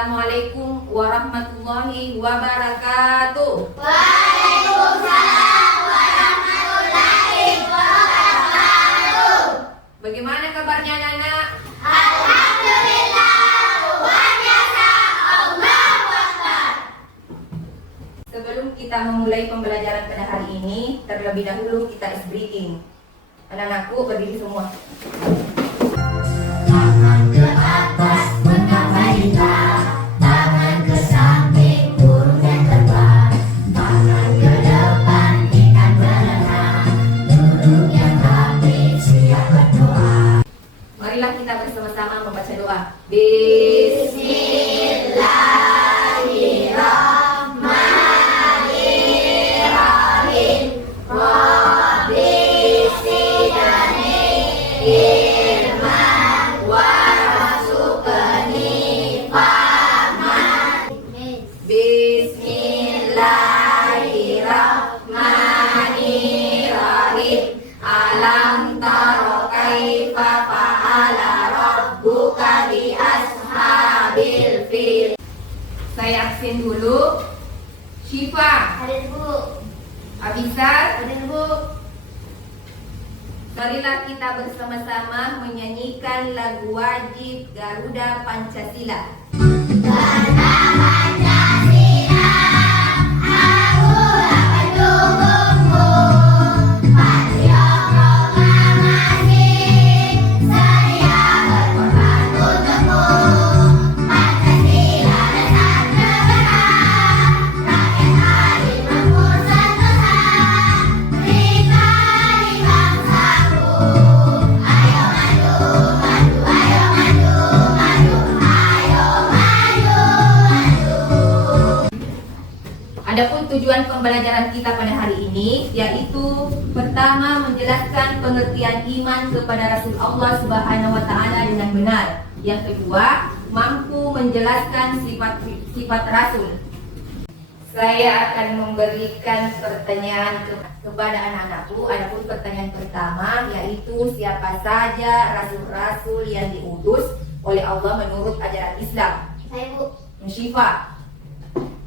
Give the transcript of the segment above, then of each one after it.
Assalamualaikum warahmatullahi wabarakatuh. Waalaikumsalam warahmatullahi wabarakatuh. Bagaimana kabarnya anak-anak? Alhamdulillah, luar biasa, Allahu Akbar. Sebelum kita memulai pembelajaran pada hari ini, terlebih dahulu kita is breathing. Anak-anakku berdiri semua. Tangan ke atas menambah lidah, tangan ke samping burungnya terbang, tangan ke depan ikan berenang, duduk yang rapi siap berdoa. Marilah kita bersama-sama membaca doa. Bismillahirrahmanirrahim. Rabbi zidni ilman warzuqni fahman. Bismillahirrahmanirrahim. Alam taro kaifa fa'ala rabbuka bi ashabil fil. Saya absen dulu. Syifa, Hadir Bu. Abisar, Hadir Bu. marilah kita bersama-sama menyanyikan lagu wajib Garuda Pancasila. Karena Pancasila, aku akan dukungmu. Patriot proklamasi, saya berkorban untukmu. Pancasila dasar negara, rakyat hari makmur sentosa. Berikan bangsaku, ayo maju, maju, ayo maju, maju, ayo maju, maju. Adapun tujuan pembelajaran kita pada hari ini yaitu pertama menjelaskan pengertian iman kepada Rasul Allah Subhanahu wa taala dengan benar. Yang kedua, mampu menjelaskan sifat-sifat Rasul. Saya akan memberikan pertanyaan kepada anak-anakku. Adapun pertanyaan pertama yaitu siapa saja rasul-rasul yang diutus oleh Allah menurut ajaran Islam? Saya Bu. Syifa.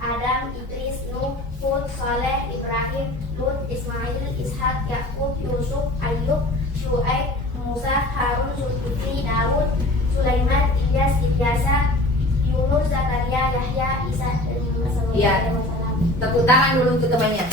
Adam, Idris, Nuh, Hud, Saleh, Ibrahim, Lut, Ismail, Ishak, Yakub, Yusuf, Ayub, Syuaib, Musa, Harun, Zulkifli, Daud, Sulaiman, Ilyas, Ilyasa, Yunus, Zakaria, Yahya, Isa, dan Muhammad Iya. SAW. Tepuk tangan dulu untuk temannya.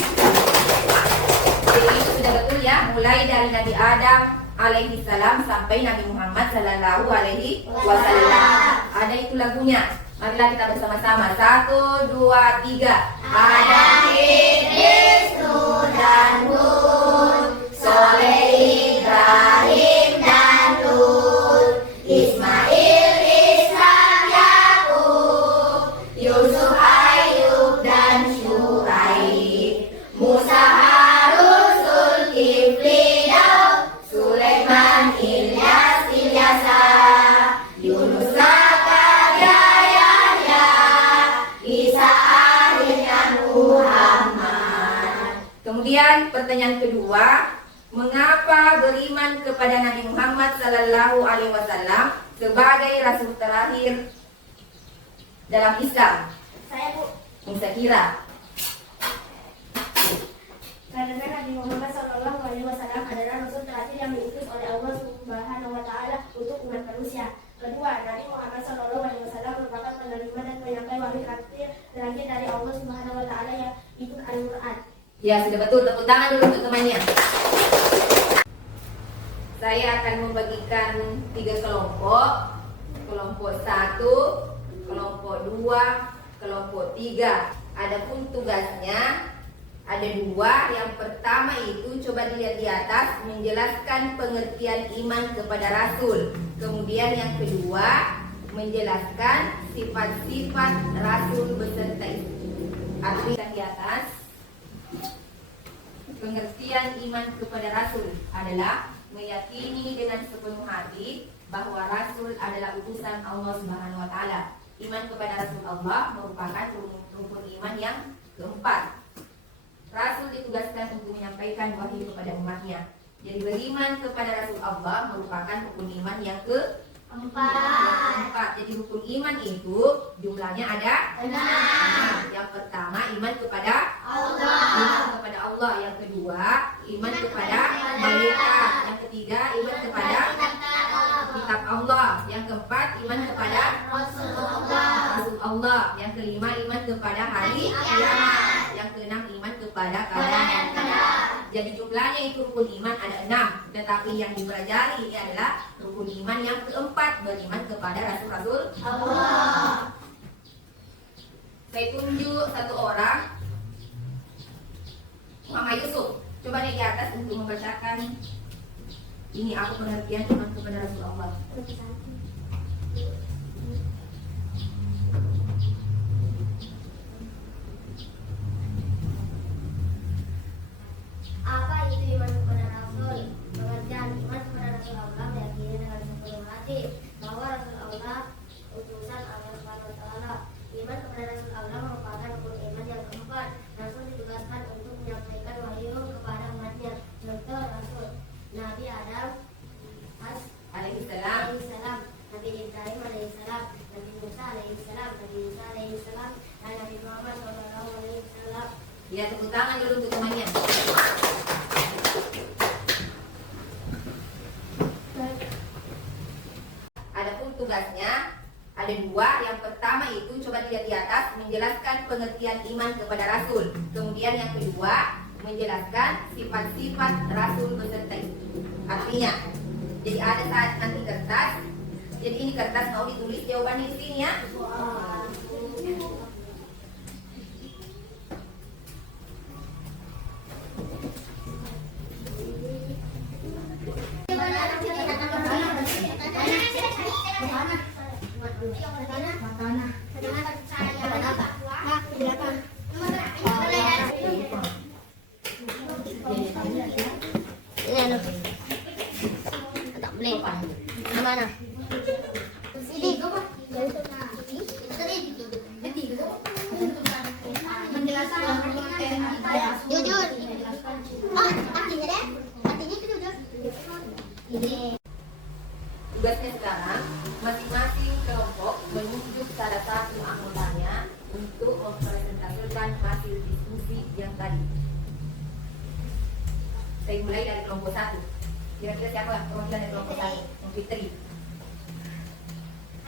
Jadi itu sudah betul ya, mulai dari Nabi Adam alaihi salam sampai Nabi Muhammad sallallahu alaihi wasallam. Ada itu lagunya. Marilah kita bersama-sama. 1, 2, 3. Adam, Idris, Nuh, dan Hud, Soleh, Ibrahim, dan Lut, Ismail, Ishak, Yakub, Yusuf, Ayub, dan Syuaib, Musa, Harun, Zulkifli, Daud, Sulaiman, Ilyas, Ilyasa, Yunus, Zakaria, Yahya, Isa, Arif, dan Muhammad. Kemudian pertanyaan kedua, mengapa beriman kepada Nabi Muhammad sallallahu alaihi wasallam sebagai rasul terakhir dalam Islam? Saya Bu. Bisa kira. Karena Nabi Muhammad SAW adalah rasul terakhir yang diutus oleh Allah Subhanahu wa taala untuk umat manusia. Kedua, Nabi Muhammad SAW merupakan penerima dan penyampai wahyu terakhir dari Allah Subhanahu wa taala yang itu Al-Qur'an. Ya, sudah betul. Tepuk tangan dulu untuk temannya. Saya akan membagikan 3 kelompok. Kelompok 1, kelompok 2, kelompok 3. Adapun tugasnya ada 2. Yang pertama itu coba dilihat di atas, menjelaskan pengertian iman kepada Rasul. Kemudian yang kedua, menjelaskan sifat-sifat Rasul beserta arti di atas. Pengertian iman kepada Rasul adalah meyakini dengan sepenuh hati bahwa Rasul adalah utusan Allah Subhanahu wa taala. Iman kepada Rasul Allah merupakan rukun iman yang keempat. Rasul ditugaskan untuk menyampaikan wahyu kepada umatnya. Jadi beriman kepada Rasul Allah merupakan rukun iman yang Empat. Jadi rukun iman itu jumlahnya ada 6. Yang pertama iman kepada iman kepada Allah. Yang kedua iman kepada malaikat. Yang ketiga iman kepada kitab Allah. Yang keempat iman kepada Rasul Allah. Yang kelima iman kepada hari kiamat. Yang keenam iman kepada qadar. Jadi jumlahnya itu rukun iman ada 6. Tetapi yang dipelajari ini adalah rukun iman yang keempat, beriman kepada Rasul-Rasul Allah. Saya tunjuk satu orang, Muhammad Yusuf. Coba naik di atas untuk membacakan ini apa pengertian iman kepada Rasul Allah. Apa itu iman kepada Rasul? Pengertian iman kepada Rasul Allah meyakini dengan sepenuh hati bahwa Rasul Allah utusan Allah Subhanahu wa taala. Iman kepada Rasul Allah merupakan rukun iman yang keempat. Rasul ditugaskan untuk menyampaikan wahyu kepada umatnya. Contoh Rasul Nabi Adam alaihissalam, Nabi Ibrahim alaihissalam, Nabi Musa alaihissalam, Nabi Isa alaihissalam, dan Nabi Muhammad sallallahu alaihi wasallam. Ya, tepuk tangan dulu untuk temannya. Adapun tugasnya ada 2. Yang pertama itu coba dilihat di atas, menjelaskan pengertian iman kepada Rasul. Kemudian yang kedua menjelaskan sifat-sifat Rasul beserta itu. Artinya, jadi ada saat nanti kertas. Jadi ini kertas mau ditulis jawabannya di sini ya. Mana? Ini. Jujur. Oh, artinya deh. Artinya itu jujur. Ini. Tugasnya sekarang, masing-masing kelompok menunjuk salah satu anggotanya untuk mempresentasikan hasil diskusi yang tadi. Saya mulai dari kelompok 1. Kira-kira siapa perwakilan dari kelompok 1? Yang Fitri.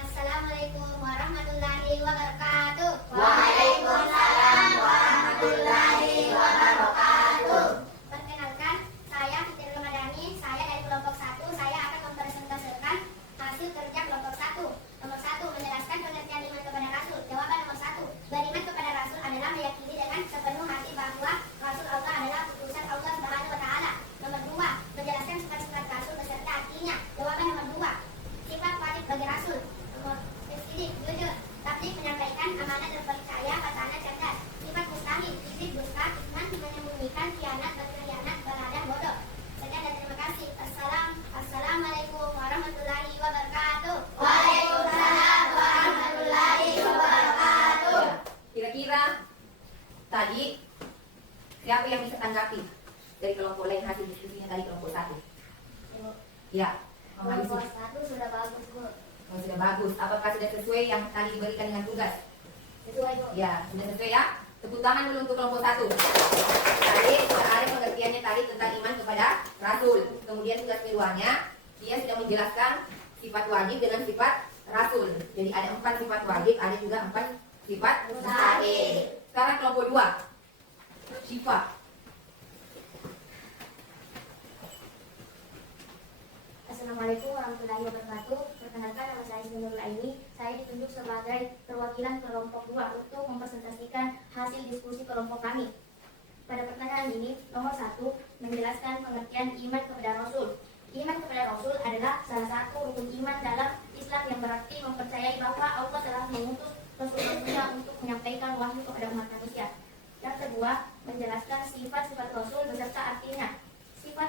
Assalamualaikum warahmatullahi wabarakatuh. Waalaikumsalam warahmatullahi wabarakatuh. Perkenalkan, saya Fitri Ramadhani. Saya dari kelompok 1. Saya akan mempresentasikan hasil kerja kelompok 1. Nomor 1, menjelaskan pengertian iman kepada Rasul. Jawaban nomor 1, beriman kepada Rasul adalah meyakini dengan sepenuh hati bahwa Rasul Allah adalah utusan Allah Subhanahu wa taala. Nomor 2, menjelaskan sifat-sifat Rasul beserta artinya. Jawaban nomor 2, sifat wajib bagi Rasul. Nomor ini, jujur, tabligh, menyampaikan amanah terpercaya, katakanlah cerdas. Sifat mustahil, fisik, dusta, hikmah, menyembunyikan, khianat, berkhianat, beradab, bodoh. Sekian dan terima kasih. Assalamualaikum warahmatullahi wabarakatuh. Waalaikumsalam warahmatullahi wabarakatuh. Kira-kira tadi siapa yang bisa tanggapi dari kelompok lain hasil diskusinya tadi kelompok 1? Ya, Mama Kelompok Yusuf. 1 sudah bagus, Bu. Oh, sudah bagus. Apakah sudah sesuai yang tadi diberikan dengan tugas? Sesuai, Bu. Ya, sudah sesuai ya. Tepuk tangan dulu untuk kelompok 1. Tadi sudah ada pengertiannya tadi tentang iman kepada Rasul. Kemudian tugas keduanya, dia sudah menjelaskan sifat wajib dengan sifat Rasul. Jadi ada 4 sifat wajib, ada juga 4 sifat mustahil. Sekarang kelompok 2, Syifa. Assalamualaikum warahmatullahi wabarakatuh. Perkenalkan, nama saya Ismi Nurul Aini. Saya ditunjuk sebagai perwakilan kelompok 2 untuk mempresentasikan hasil diskusi kelompok kami. Pada pertanyaan ini, nomor 1, menjelaskan pengertian iman kepada Rasul. Iman kepada Rasul adalah salah satu rukun iman dalam Islam yang berarti mempercayai bahwa Allah telah mengutus Rasul-Rasulnya untuk menyampaikan wahyu kepada umat manusia. Yang kedua, menjelaskan sifat-sifat Rasul beserta artinya. Sifat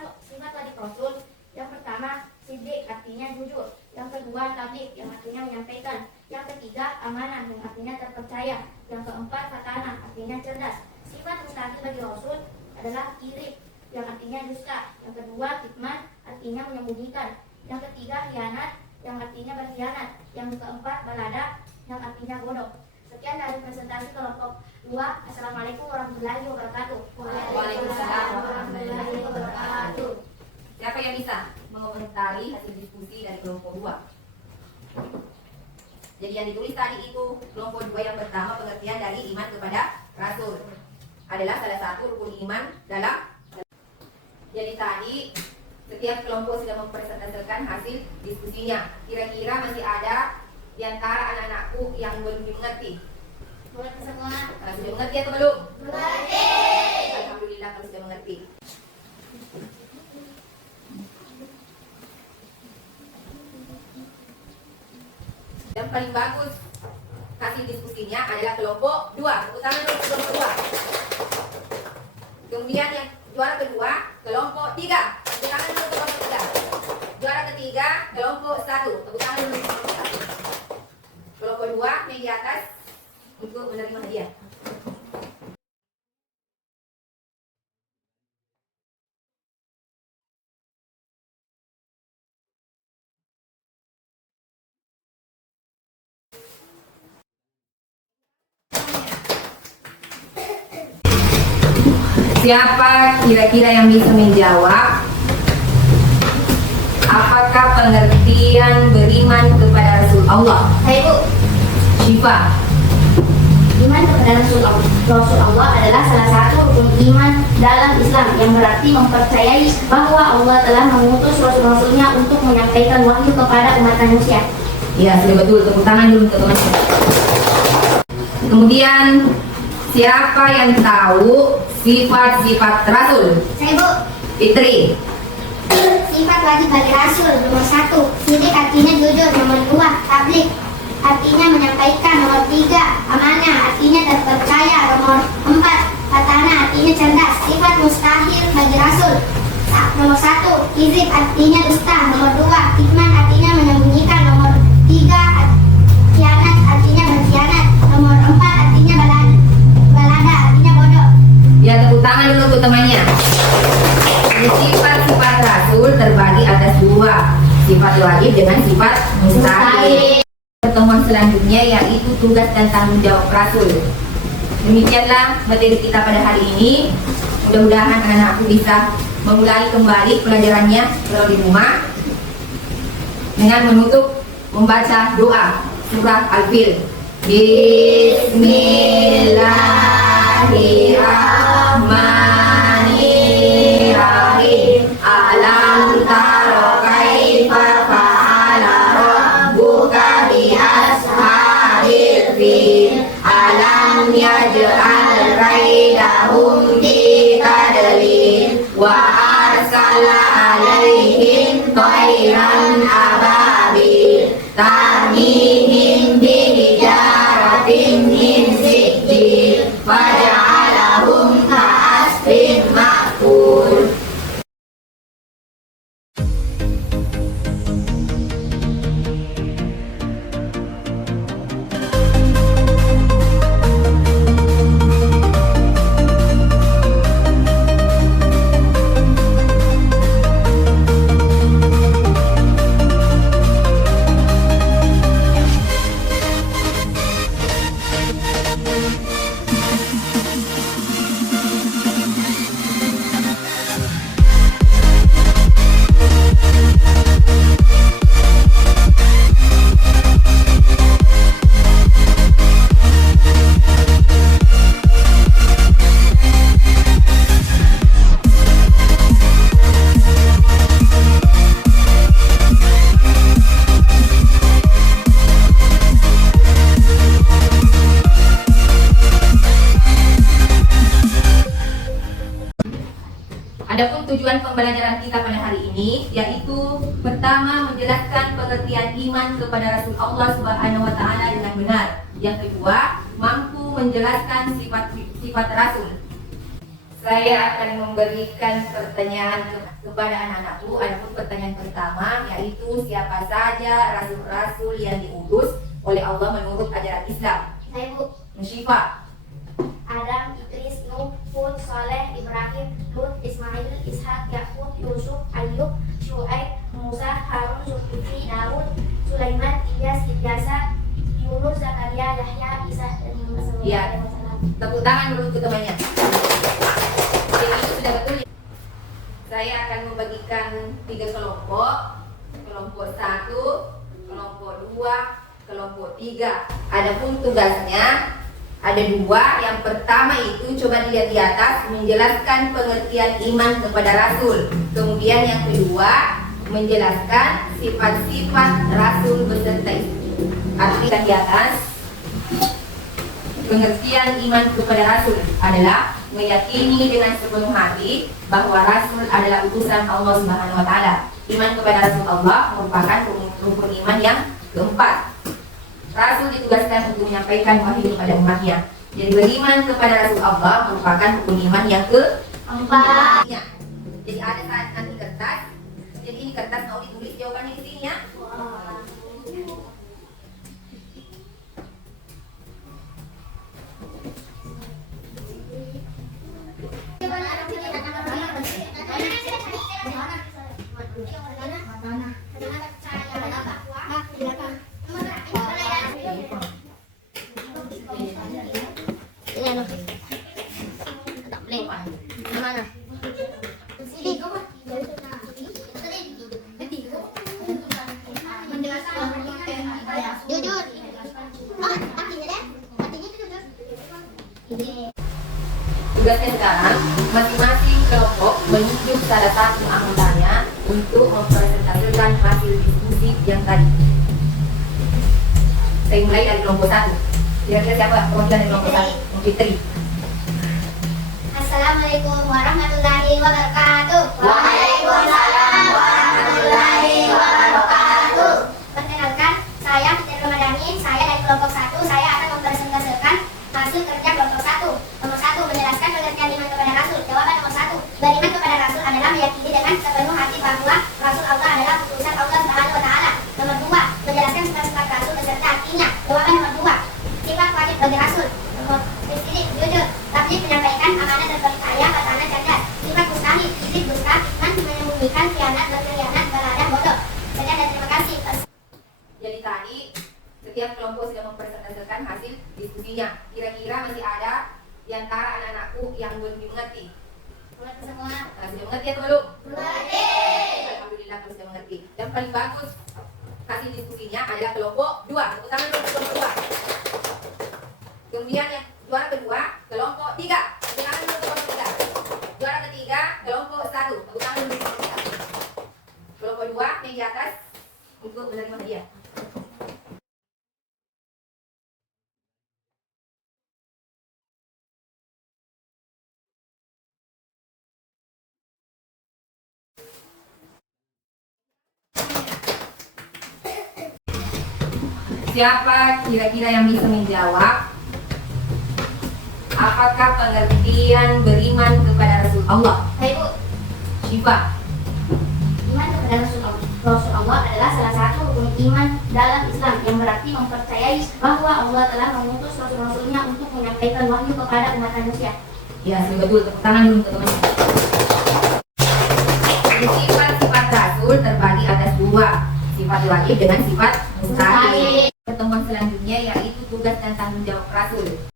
wajib Rasul, yang pertama, siddiq, artinya jujur. Yang kedua, tabligh, yang artinya menyampaikan. Yang ketiga, amanah, yang artinya terpercaya. Yang keempat, fatanah, artinya cerdas. Sifat mustahil bagi Rasul adalah iri, yang artinya dusta. Yang kedua, hikmah, artinya menyembunyikan. Yang ketiga, khianat, yang artinya berkhianat. Yang keempat, balada, yang artinya bodoh. Sekian dari presentasi kelompok 2. Assalamualaikum warahmatullahi wabarakatuh. Waalaikumsalam warahmatullahi wabarakatuh. Siapa yang bisa mengomentari hasil diskusi dari kelompok 2? Jadi yang ditulis tadi itu kelompok 2 yang pertama, pengertian dari iman kepada Rasul adalah salah satu rukun iman dalam. Jadi tadi setiap kelompok sudah mempresentasikan hasil diskusinya. Kira-kira masih ada di antara anak-anakku yang belum dimengerti? Buat semua. Sudah mengerti atau belum? Mengerti. Alhamdulillah kalau sudah mengerti. Yang paling bagus hasil diskusinya adalah kelompok 2. Tepuk tangan untuk kelompok 2. Kemudian yang juara kedua kelompok 3. Tepuk tangan untuk kelompok 3. Juara ketiga kelompok 1. Tepuk tangan untuk kelompok 1. Kelompok 2 yang di atas untuk menerima hadiah. Siapa kira-kira yang bisa menjawab? Apakah pengertian beriman kepada Rasul Allah? Saya Bu, Syifa. iman kepada Rasul Allah adalah salah satu rukun iman dalam Islam yang berarti mempercayai bahwa Allah telah mengutus Rasul-Rasulnya untuk menyampaikan wahyu kepada umat manusia. Ya, sudah betul. Tepuk tangan dulu untuk teman-teman. Kemudian siapa yang tahu sifat-sifat Rasul? Saya Bu, Fitri. sifat wajib bagi Rasul nomor 1, sidik artinya jujur. Nomor 2, tabligh artinya menyampaikan. Nomor 3, amanah artinya terpercaya. Nomor 4, fatana artinya cerdas. Sifat mustahil bagi Rasul nomor 1, kizib artinya dusta. Nomor 2, kitman artinya menyembunyikan. Nomor 3, khianat artinya berkhianat. Nomor 4, artinya balada artinya bodoh. Ya, tepuk tangan dulu untuk temannya. Sifat-sifat Rasul terbagi atas 2, sifat wajib dengan sifat mustahil. Pertemuan selanjutnya yaitu tugas dan tanggung jawab Rasul. Demikianlah materi kita pada hari ini. Mudah-mudahan anak-anakku bisa memulai kembali pelajarannya kalau di rumah dengan menutup membaca doa surah Al-Fil. Bismillahirrahmanirrahim. Alam taro kaifa fa'ala rabbuka bi ashabil fil. Alam yaj'al kaidahum fi tadlil wa arsala alaihim thayran ababil tarmihim bihijaratin min sijil faja'alahum ka'asfin ma'kul. Adapun tujuan pembelajaran kita pada hari ini yaitu pertama menjelaskan pengertian iman kepada Rasul Allah Subhanahu wa taala dengan benar. Yang kedua, mampu menjelaskan sifat-sifat Rasul. Saya akan memberikan pertanyaan kepada anak-anakku. Adapun pertanyaan pertama yaitu siapa saja rasul-rasul yang diutus oleh Allah menurut ajaran Islam? Saya Bu, Syifa. Adam, Idris, Nuh, Hud, Saleh, Ibrahim, Lut, Ismail, Ishak, Yakub, Yusuf, Ayub, Syuaib, Musa, Harun, Zulkifli, Daud, Tepuk tangan dulu untuk temannya. Jadi itu sudah betul. Saya akan membagikan 3 kelompok. Kelompok 1, kelompok 2, kelompok 3. Adapun tugasnya ada 2. Yang pertama itu coba dilihat di atas, menjelaskan pengertian iman kepada Rasul. Kemudian yang kedua, menjelaskan sifat-sifat Rasul beserta istri. Artikan di atas, pengertian iman kepada Rasul adalah meyakini dengan sepenuh hati bahwa Rasul adalah utusan Allah Subhanahu wa taala. Iman kepada Rasul Allah merupakan rukun iman yang keempat. Rasul ditugaskan untuk menyampaikan wahyu kepada umatnya. Jadi beriman kepada Rasul Allah merupakan rukun iman yang keempat. Jadi ada saat nanti kertas. Jadi ini kertas mau ditulis jawabannya di sini ya. Jujur. Oh, artinya deh. Artinya itu jujur. Tugasnya sekarang, masing-masing kelompok menunjuk salah satu anggotanya untuk mempresentasikan hasil diskusi yang tadi. Saya mulai dari kelompok 1. Kira-kira siapa perwakilan dari kelompok 1? Fitri. Assalamualaikum warahmatullahi wabarakatuh. Waalaikumsalam warahmatullahi wabarakatuh. Perkenalkan, saya Fitri Ramadhani. Saya dari kelompok 1. Saya akan mempresentasikan hasil kerja kelompok 1. Nomor 1, menjelaskan pengertian iman kepada Rasul. Jawaban nomor 1, beriman kepada Rasul adalah meyakini dengan sepenuh hati bahwa Rasul Allah adalah utusan Allah Subhanahu wa taala. Nomor 2, menjelaskan sifat-sifat Rasul beserta artinya. Jawaban nomor 2, sifat wajib bagi Rasul. Nomor ini jujur, tabligh menyampaikan amanah dan percaya, katakanlah cerdas. Sifat mustahil, izin dusta, iman menyembunyikan khianat, berkhianat, baladah, bodoh. Sekian dan terima kasih. Jadi tadi setiap kelompok sudah mempresentasikan hasil diskusinya. Kira-kira masih ada di antara anak-anakku yang belum mengerti. Mengerti semua. Nah, sudah mengerti atau belum? Mengerti. Alhamdulillah kalau sudah mengerti. Yang paling bagus hasil diskusinya adalah kelompok 2. Tepuk tangan dulu untuk kelompok 2. Kemudian yang juara kedua kelompok 3. Tepuk tangan dulu untuk kelompok 3. Juara ketiga kelompok 1. Tepuk tangan dulu untuk kelompok 3. Kelompok 2 yang di atas untuk menerima hadiah. Siapa kira-kira yang bisa menjawab? Apakah pengertian beriman kepada Rasul Allah? Baik, Bu. Syifa. Iman kepada Rasul Allah adalah salah satu rukun iman dalam Islam yang berarti mempercayai bahwa Allah telah mengutus Rasul-Rasulnya untuk menyampaikan wahyu kepada umat manusia. Ya, sudah betul. Tepuk tangan dulu untuk teman-teman. Sifat-sifat Rasul terbagi atas 2. Sifat wajib dengan sifat mustahil. Pertemuan selanjutnya yaitu tugas dan tanggung jawab Rasul.